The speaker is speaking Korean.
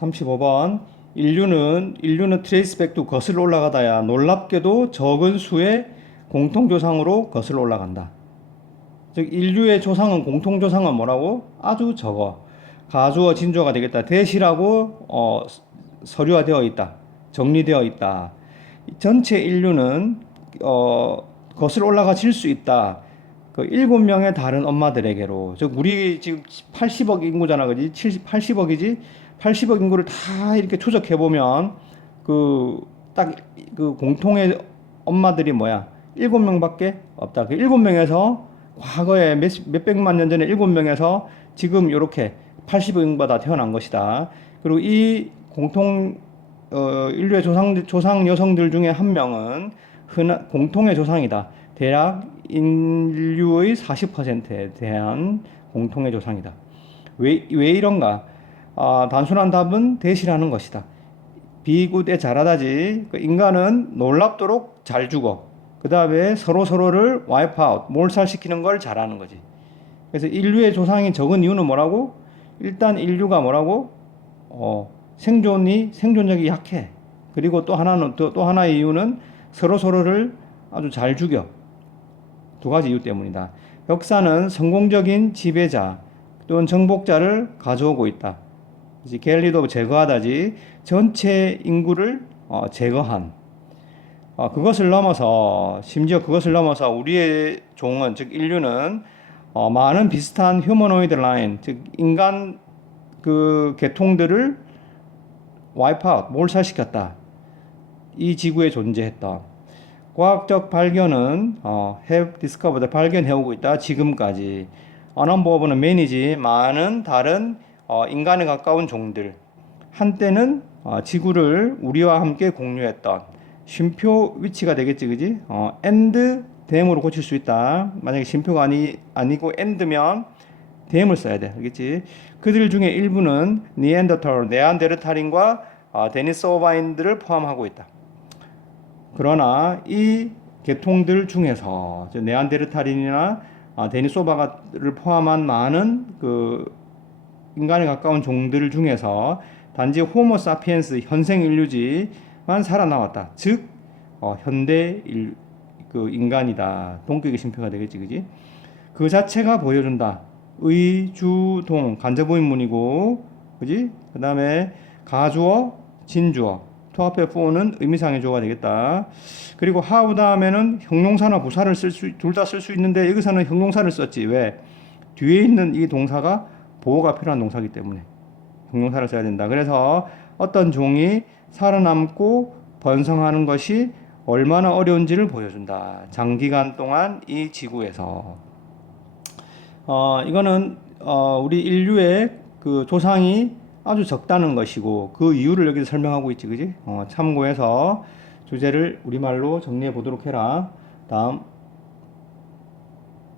35번 인류는 인류는 트레이스백도 거슬러 올라가다야 놀랍게도 적은 수의 공통 조상으로 거슬러 올라간다. 즉 인류의 조상은 공통 조상은 뭐라고? 아주 적어. 가주어 진주어가 되겠다. 대시라고 어, 서류화되어 있다. 정리되어 있다. 전체 인류는 어, 거슬러 올라가질 수 있다. 그 일곱 명의 다른 엄마들에게로 즉 우리 지금 80억 인구잖아 그지 70 80억이지 80억 인구를 다 이렇게 추적해 보면 그 딱그 공통의 엄마들이 뭐야 일곱 명밖에 없다 그 일곱 명에서 과거에 몇, 몇백만 년 전에 일곱 명에서 지금 이렇게 80억 인구가 태어난 것이다 그리고 이 공통 어, 인류의 조상 조상 여성들 중에 한 명은 흔한 공통의 조상이다 대략 인류의 40%에 대한 공통의 조상이다. 왜, 왜 이런가? 아, 단순한 답은 대시라는 것이다. 비굿에 잘하다지. 그 인간은 놀랍도록 잘 죽어. 그 다음에 서로 서로를 와이프아웃, 몰살시키는 걸 잘하는 거지. 그래서 인류의 조상이 적은 이유는 뭐라고? 일단 인류가 뭐라고? 어, 생존이 생존력이 약해. 그리고 또 하나는 또, 또 하나의 이유는 서로 서로를 아주 잘 죽여. 두 가지 이유 때문이다. 역사는 성공적인 지배자 또는 정복자를 가져오고 있다. 이제 갤리도 제거하다지 전체 인구를 어, 제거한 어, 그것을 넘어서 심지어 그것을 넘어서 우리의 종은 즉 인류는 어, 많은 비슷한 휴머노이드 라인 즉 인간 그 계통들을 와이프아웃 몰살시켰다. 이 지구에 존재했던 과학적 발견은 어, have discovered 발견해오고 있다. 지금까지. 언어버브는 매니지 많은 다른 어, 인간에 가까운 종들. 한때는 어, 지구를 우리와 함께 공유했던 쉼표 위치가 되겠지 그지? 어, and 댐으로 고칠 수 있다. 만약에 쉼표가 아니 아니고 and면 댐을 써야 돼 알겠지? 그들 중에 일부는 니엔더털 네안데르탈인과 어, 데니소바인들을 포함하고 있다. 그러나 이 계통들 중에서 저 네안데르탈인이나 아, 데니소바가를 포함한 많은 그 인간에 가까운 종들 중에서 단지 호모 사피엔스 현생 인류지만 살아남았다. 즉 어, 현대 일, 그 인간이다. 동격의 심표가 되겠지, 그지? 그 자체가 보여준다. 의주동 간접의문이고, 그지? 그 다음에 가주어, 진주어, 토합해 포는 의미상의 조가 되겠다. 그리고 하우 다음에는 형용사나 부사를 쓸 수 둘 다 쓸 수 있는데 여기서는 형용사를 썼지. 왜? 뒤에 있는 이 동사가 보호가 필요한 동사기 때문에 형용사를 써야 된다. 그래서 어떤 종이 살아남고 번성하는 것이 얼마나 어려운지를 보여준다. 장기간 동안 이 지구에서 어 이거는 어 우리 인류의 그 조상이 아주 적다는 것이고 그 이유를 여기서 설명하고 있지 그지? 어, 참고해서 주제를 우리말로 정리해 보도록 해라. 다음